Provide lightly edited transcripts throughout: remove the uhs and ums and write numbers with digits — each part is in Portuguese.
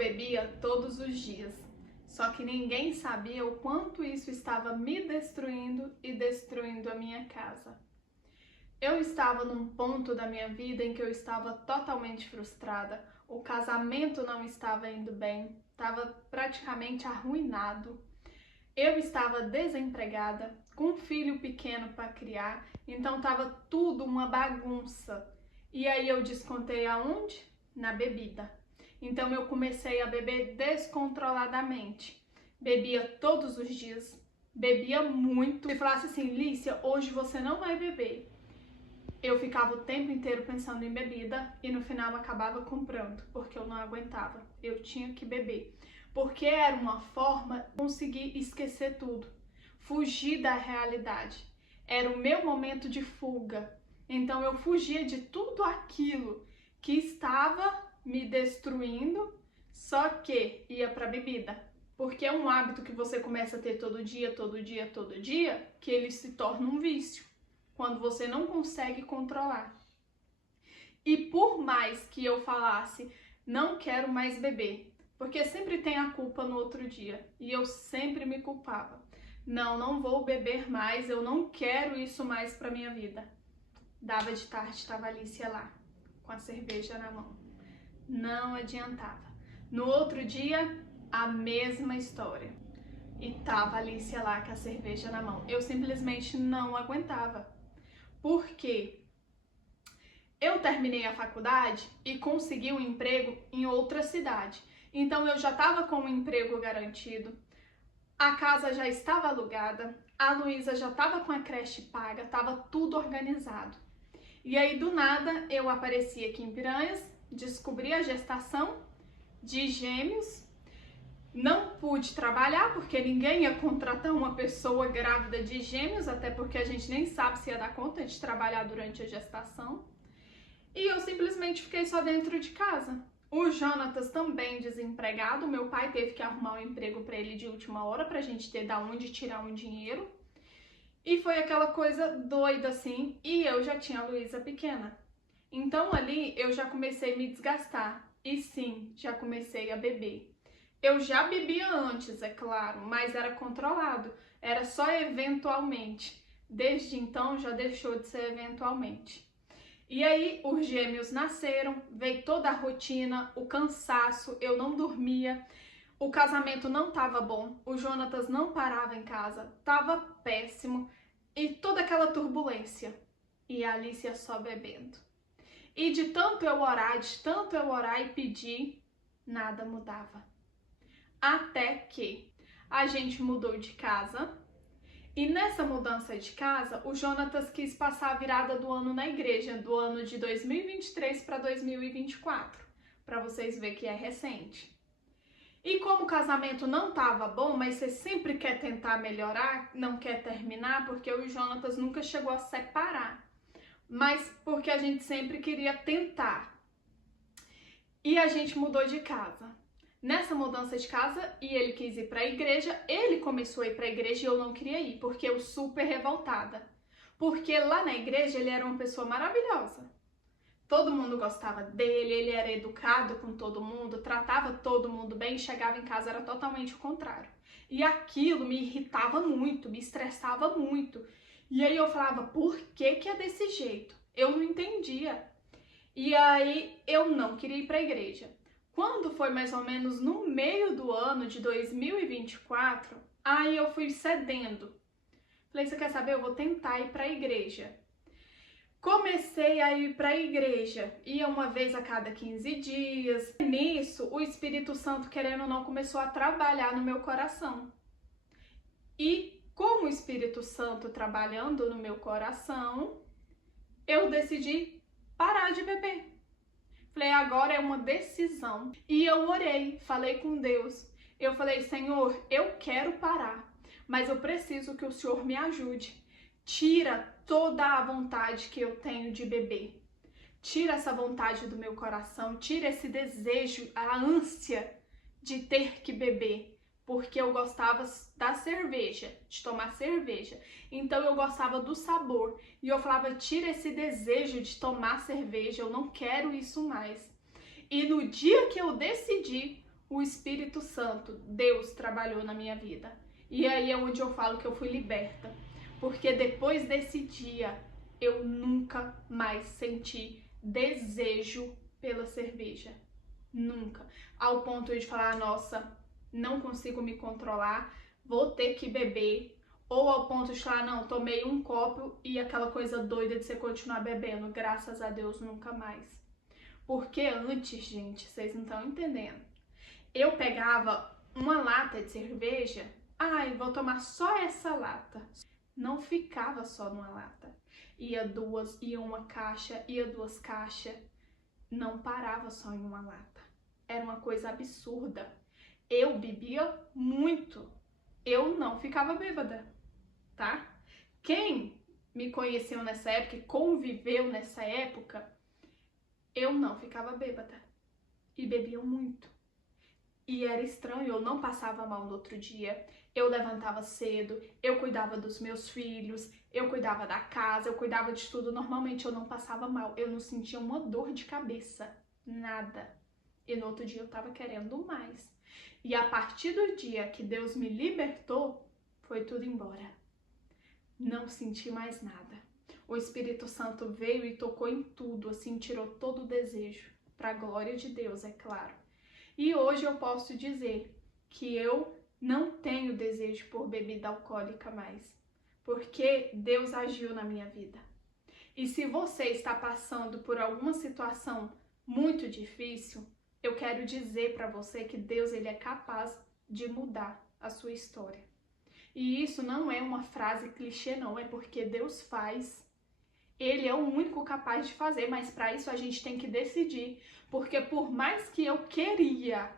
bebia todos os dias, só que ninguém sabia o quanto isso estava me destruindo e destruindo a minha casa. Eu estava num ponto da minha vida em que eu estava totalmente frustrada, o casamento não estava indo bem, estava praticamente arruinado. Eu estava desempregada, com um filho pequeno para criar, então estava tudo uma bagunça. E aí eu descontei aonde? Na bebida. Então eu comecei a beber descontroladamente. Bebia todos os dias, bebia muito. Se falasse assim, Lícia, hoje você não vai beber. Eu ficava o tempo inteiro pensando em bebida e no final acabava comprando, porque eu não aguentava. Eu tinha que beber. Porque era uma forma de conseguir esquecer tudo, fugir da realidade. Era o meu momento de fuga. Então eu fugia de tudo aquilo que estava me destruindo, só que ia para bebida. Porque é um hábito que você começa a ter todo dia, que ele se torna um vício, quando você não consegue controlar. E por mais que eu falasse, não quero mais beber, porque sempre tem a culpa no outro dia, e eu sempre me culpava. Não vou beber mais, eu não quero isso mais para minha vida. Dava de tarde, estava a Alicia lá, com a cerveja na mão. Não adiantava. No outro dia, a mesma história. E tava a Alicia lá com a cerveja na mão. Eu simplesmente não aguentava. Por quê? Eu terminei a faculdade e consegui um emprego em outra cidade. Então eu já estava com um emprego garantido, a casa já estava alugada, a Luísa já estava com a creche paga, estava tudo organizado. E aí do nada eu apareci aqui em Piranhas, descobri a gestação de gêmeos, não pude trabalhar porque ninguém ia contratar uma pessoa grávida de gêmeos, até porque a gente nem sabe se ia dar conta de trabalhar durante a gestação. E eu simplesmente fiquei só dentro de casa. O Jonatas também desempregado, meu pai teve que arrumar um emprego para ele de última hora pra gente ter da onde tirar um dinheiro. E foi aquela coisa doida assim, e eu já tinha a Luísa pequena. Então ali eu já comecei a me desgastar. E sim, já comecei a beber. Eu já bebia antes, é claro, mas era controlado. Era só eventualmente. Desde então já deixou de ser eventualmente. E aí os gêmeos nasceram, veio toda a rotina, o cansaço, eu não dormia, o casamento não estava bom, o Jonatas não parava em casa, estava péssimo e toda aquela turbulência. E a Alicia só bebendo. E de tanto eu orar e pedir, nada mudava. Até que a gente mudou de casa. E nessa mudança de casa, o Jonatas quis passar a virada do ano na igreja, do ano de 2023 para 2024, para vocês verem que é recente. E como o casamento não estava bom, mas você sempre quer tentar melhorar, não quer terminar, porque o Jonatas nunca chegou a separar, mas porque a gente sempre queria tentar. E a gente mudou de casa. Nessa mudança de casa, e ele quis ir para a igreja, ele começou a ir para a igreja e eu não queria ir, porque eu super revoltada. Porque lá na igreja ele era uma pessoa maravilhosa. Todo mundo gostava dele, ele era educado com todo mundo, tratava todo mundo bem, chegava em casa era totalmente o contrário. E aquilo me irritava muito, me estressava muito. E aí eu falava, por que que é desse jeito? Eu não entendia. E aí eu não queria ir para a igreja. Quando foi mais ou menos no meio do ano de 2024, aí eu fui cedendo. Falei, você quer saber? Eu vou tentar ir para a igreja. Comecei a ir para a igreja, ia uma vez a cada 15 dias. Nisso, o Espírito Santo, querendo ou não, começou a trabalhar no meu coração. E com o Espírito Santo trabalhando no meu coração, eu decidi parar de beber. Falei, agora é uma decisão. E eu orei, falei com Deus. Eu falei, Senhor, eu quero parar, mas eu preciso que o Senhor me ajude. Tira toda a vontade que eu tenho de beber. Tira essa vontade do meu coração, tira esse desejo, a ânsia de ter que beber. Porque eu gostava da cerveja, de tomar cerveja. Então eu gostava do sabor. E eu falava, tira esse desejo de tomar cerveja, eu não quero isso mais. E no dia que eu decidi, o Espírito Santo, Deus, trabalhou na minha vida. E aí é onde eu falo que eu fui liberta. Porque depois desse dia, eu nunca mais senti desejo pela cerveja. Nunca. Ao ponto de falar, nossa, não consigo me controlar, vou ter que beber. Ou ao ponto de falar, não, tomei um copo e aquela coisa doida de você continuar bebendo. Graças a Deus, nunca mais. Porque antes, gente, vocês não estão entendendo. Eu pegava uma lata de cerveja, ai, vou tomar só essa lata. Não ficava só numa lata. Ia duas, ia uma caixa, ia duas caixas. Não parava só em uma lata. Era uma coisa absurda. Eu bebia muito. Eu não ficava bêbada, tá? Quem me conheceu nessa época e conviveu nessa época, eu não ficava bêbada. E bebia muito. E era estranho, eu não passava mal no outro dia. Eu levantava cedo, eu cuidava dos meus filhos, eu cuidava da casa, eu cuidava de tudo. Normalmente eu não passava mal, eu não sentia uma dor de cabeça, nada. E no outro dia eu tava querendo mais. E a partir do dia que Deus me libertou, foi tudo embora. Não senti mais nada. O Espírito Santo veio e tocou em tudo, assim, tirou todo o desejo. Para a glória de Deus, é claro. E hoje eu posso dizer que eu não tenho desejo por bebida alcoólica mais, porque Deus agiu na minha vida. E se você está passando por alguma situação muito difícil, eu quero dizer para você que Deus, ele é capaz de mudar a sua história. E isso não é uma frase clichê, não, é porque Deus faz. Ele é o único capaz de fazer, mas para isso a gente tem que decidir. Porque por mais que eu queria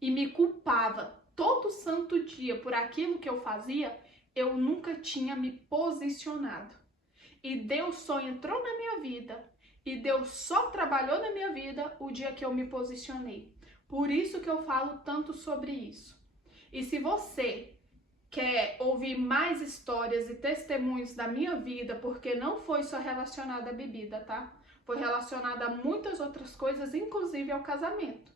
e me culpava todo santo dia por aquilo que eu fazia, eu nunca tinha me posicionado. E Deus só entrou na minha vida e Deus só trabalhou na minha vida o dia que eu me posicionei. Por isso que eu falo tanto sobre isso. E se você quer ouvir mais histórias e testemunhos da minha vida, porque não foi só relacionada à bebida, tá? Foi relacionada a muitas outras coisas, inclusive ao casamento.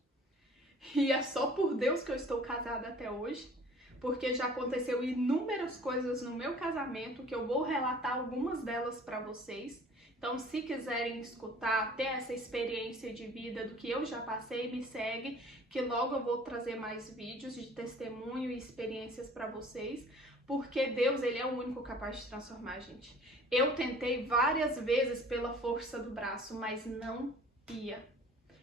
E é só por Deus que eu estou casada até hoje, porque já aconteceu inúmeras coisas no meu casamento, que eu vou relatar algumas delas para vocês. Então, se quiserem escutar, ter essa experiência de vida do que eu já passei, me segue, que logo eu vou trazer mais vídeos de testemunho e experiências para vocês, porque Deus, ele é o único capaz de transformar, gente. Eu tentei várias vezes pela força do braço, mas não ia.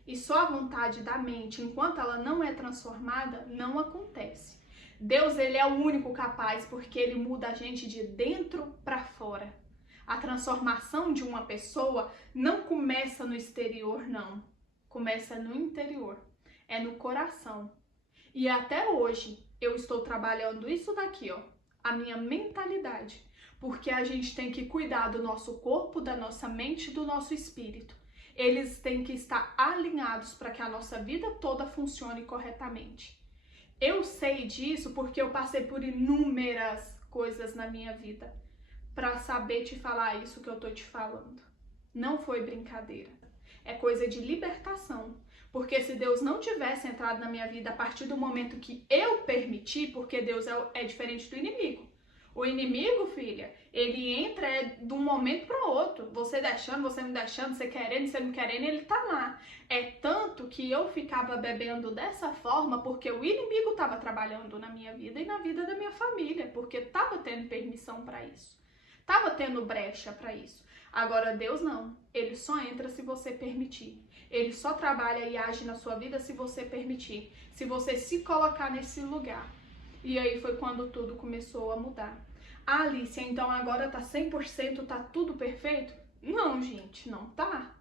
E só a vontade da mente, enquanto ela não é transformada, não acontece. Deus, ele é o único capaz, porque ele muda a gente de dentro para fora. A transformação de uma pessoa não começa no exterior, não. Começa no interior. É no coração. E até hoje eu estou trabalhando isso daqui, ó. A minha mentalidade. Porque a gente tem que cuidar do nosso corpo, da nossa mente e do nosso espírito. Eles têm que estar alinhados para que a nossa vida toda funcione corretamente. Eu sei disso porque eu passei por inúmeras coisas na minha vida para saber te falar isso que eu tô te falando. Não foi brincadeira. É coisa de libertação. Porque se Deus não tivesse entrado na minha vida a partir do momento que eu permiti, porque Deus é diferente do inimigo. O inimigo, filha, ele entra de um momento para outro. Você deixando, você não deixando, você querendo, você não querendo, ele tá lá. É tanto que eu ficava bebendo dessa forma porque o inimigo estava trabalhando na minha vida e na vida da minha família, porque estava tendo permissão para isso. Tava tendo brecha para isso. Agora Deus não. Ele só entra se você permitir. Ele só trabalha e age na sua vida se você permitir. Se você se colocar nesse lugar. E aí foi quando tudo começou a mudar. Ah, Alicia, então agora tá 100%, tá tudo perfeito? Não, gente, não tá.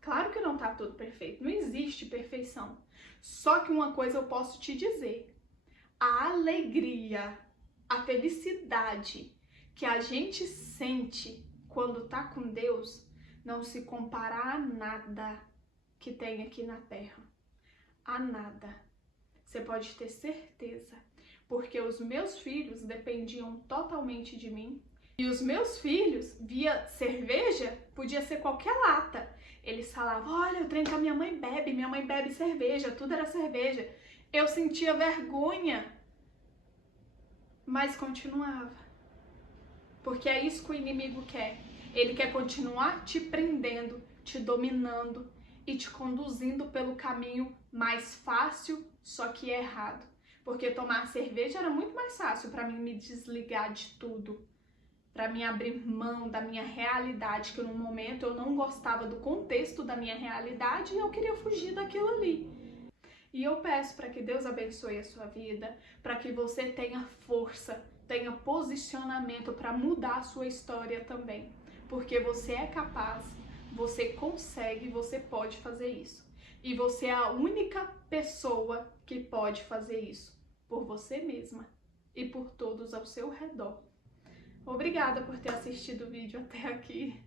Claro que não tá tudo perfeito. Não existe perfeição. Só que uma coisa eu posso te dizer. A alegria, a felicidade que a gente sente quando tá com Deus não se compara a nada que tem aqui na terra. A nada. Você pode ter certeza. Porque os meus filhos dependiam totalmente de mim. E os meus filhos, via cerveja, podia ser qualquer lata. Eles falavam, olha, o trem que a minha mãe bebe cerveja, tudo era cerveja. Eu sentia vergonha, mas continuava. Porque é isso que o inimigo quer. Ele quer continuar te prendendo, te dominando e te conduzindo pelo caminho mais fácil, só que errado. Porque tomar cerveja era muito mais fácil para mim me desligar de tudo, para mim abrir mão da minha realidade, que no momento eu não gostava do contexto da minha realidade e eu queria fugir daquilo ali. E eu peço para que Deus abençoe a sua vida, para que você tenha força, tenha posicionamento para mudar a sua história também. Porque você é capaz, você consegue, você pode fazer isso. E você é a única pessoa que pode fazer isso, por você mesma e por todos ao seu redor. Obrigada por ter assistido o vídeo até aqui.